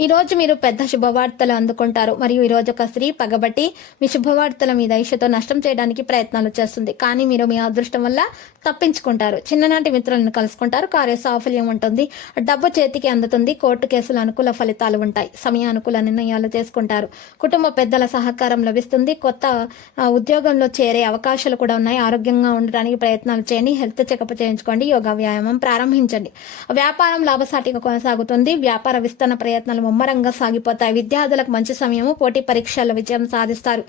ఈ రోజు మీరు పెద్ద శుభవార్తలు అందుకుంటారు. మరియు ఈ రోజు ఒక స్త్రీ పగబట్టి మీ శుభవార్తల మీద ఈషతో నష్టం చేయడానికి ప్రయత్నాలు చేస్తుంది. కానీ మీరు మీ అదృష్టం వల్ల తప్పించుకుంటారు. చిన్ననాటి మిత్రులను కలుసుకుంటారు. కార్య సాఫల్యం ఉంటుంది. డబ్బు చేతికి అందుతుంది. కోర్టు కేసులు అనుకూల ఫలితాలు ఉంటాయి. సమయానుకూల నిర్ణయాలు చేసుకుంటారు. కుటుంబ పెద్దల సహకారం లభిస్తుంది. కొత్త ఉద్యోగంలో చేరే అవకాశాలు కూడా ఉన్నాయి. ఆరోగ్యంగా ఉండడానికి ప్రయత్నాలు చేయండి. హెల్త్ చెకప్ చేయించుకోండి. యోగా వ్యాయామం ప్రారంభించండి. వ్యాపారం లాభసాటిగా కొనసాగుతుంది. వ్యాపార విస్తరణ ప్రయత్నాలు ముమ్మరంగా సాగిపోతాయి. విద్యార్థులకు మంచి సమయము పోటీ పరీక్షల్లో విజయం సాధిస్తారు.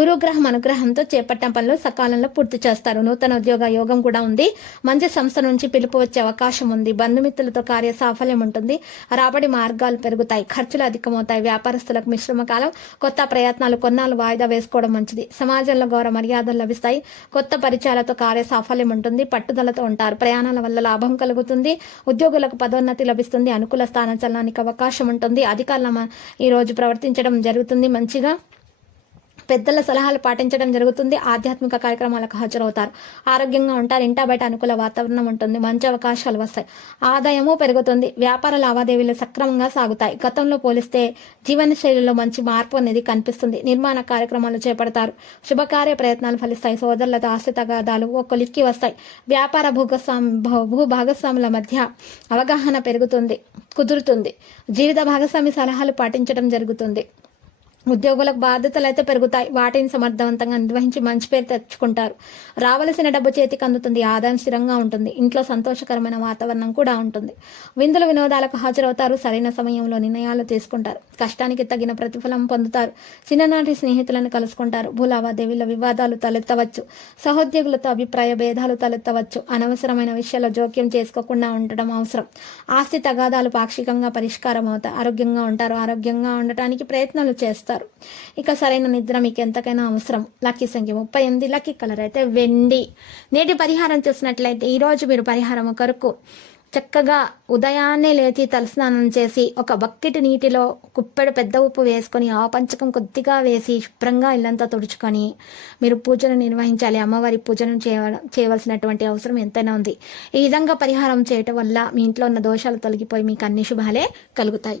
గురుగ్రహం అనుగ్రహంతో చేపట్టిన పనులు సకాలంలో పూర్తి చేస్తారు. నూతన ఉద్యోగ యోగం కూడా ఉంది. మంచి సంస్థ నుంచి పిలుపు వచ్చే అవకాశం ఉంది. బంధుమిత్రులతో కార్య సాఫల్యం ఉంటుంది. రాబడి మార్గాలు పెరుగుతాయి. ఖర్చులు అధికమవుతాయి. వ్యాపారస్తులకు మిశ్రమ కాలం కొత్త ప్రయత్నాలు కొన్నాళ్ళు వాయిదా వేసుకోవడం మంచిది. సమాజంలో గౌరవ మర్యాదలు లభిస్తాయి. కొత్త పరిచయాలతో కార్య సాఫల్యం ఉంటుంది. పట్టుదలతో ఉంటారు. ప్రయాణాల వల్ల లాభం కలుగుతుంది. ఉద్యోగులకు పదోన్నతి లభిస్తుంది. అనుకూల స్థాన అవకాశం ఉంటుంది. అధికారుల మ- ఈ రోజు ప్రవర్తించడం జరుగుతుంది. మంచిగా పెద్దల సలహాలు పాటించడం జరుగుతుంది. ఆధ్యాత్మిక కార్యక్రమాలకు హాజరవుతారు. ఆరోగ్యంగా ఉంటారు. ఇంటా బయట అనుకూల వాతావరణం ఉంటుంది. మంచి అవకాశాలు వస్తాయి. ఆదాయము పెరుగుతుంది. వ్యాపార లావాదేవీలు సక్రమంగా సాగుతాయి. గతంలో పోలిస్తే జీవన శైలిలో మంచి మార్పు అనేది కనిపిస్తుంది. నిర్మాణ కార్యక్రమాలు చేపడతారు. శుభకార్య ప్రయత్నాలు ఫలిస్తాయి. సోదరులతో ఆస్తి తగాదాలు ఒక వస్తాయి. వ్యాపార భూగస్వామి భూ భాగస్వాముల మధ్య అవగాహన పెరుగుతుంది కుదురుతుంది. జీవిత భాగస్వామి సలహాలు పాటించడం జరుగుతుంది. ఉద్యోగులకు బాధ్యతలు అయితే పెరుగుతాయి. వాటిని సమర్థవంతంగా నిర్వహించి మంచి పేరు తెచ్చుకుంటారు. రావలసిన డబ్బు చేతికి అందుతుంది. ఆదాయం స్థిరంగా ఉంటుంది. ఇంట్లో సంతోషకరమైన వాతావరణం కూడా ఉంటుంది. విందుల వినోదాలకు హాజరవుతారు. సరైన సమయంలో నిర్ణయాలు తీసుకుంటారు. కష్టానికి తగిన ప్రతిఫలం పొందుతారు. చిన్ననాటి స్నేహితులను కలుసుకుంటారు. భూలావాదేవీల వివాదాలు తలెత్తవచ్చు. సహోద్యోగులతో అభిప్రాయ భేదాలు తలెత్తవచ్చు. అనవసరమైన విషయాల్లో జోక్యం చేసుకోకుండా ఉండడం అవసరం. ఆస్తి తగాదాలు పాక్షికంగా పరిష్కారం అవుతాయి ఆరోగ్యంగా ఉంటారు. ఆరోగ్యంగా ఉండటానికి ప్రయత్నాలు చేస్తారు. ఇక సరైన నిద్ర మీకు ఎంతకైనా అవసరం. లక్కీ సంఖ్య ముప్పై ఎనిమిది లక్కీ కలర్ అయితే వెండి. నేటి పరిహారం చూసినట్లయితే ఈరోజు మీరు పరిహారం కొరకు చక్కగా ఉదయాన్నే లేచి తలస్నానం చేసి ఒక బకెట్ నీటిలో కుప్పెడు పెద్ద ఉప్పు వేసుకొని ఆ పంచకం కొద్దిగా వేసి శుభ్రంగా ఇల్లంతా తుడుచుకొని మీరు పూజను నిర్వహించాలి. అమ్మవారి పూజను చేయవ- చేయవలసినటువంటి అవసరం ఎంతైనా ఉంది. ఈ విధంగా పరిహారం చేయటం వల్ల మీ ఇంట్లో ఉన్న దోషాలు తొలగిపోయి మీకు అన్ని శుభాలే కలుగుతాయి.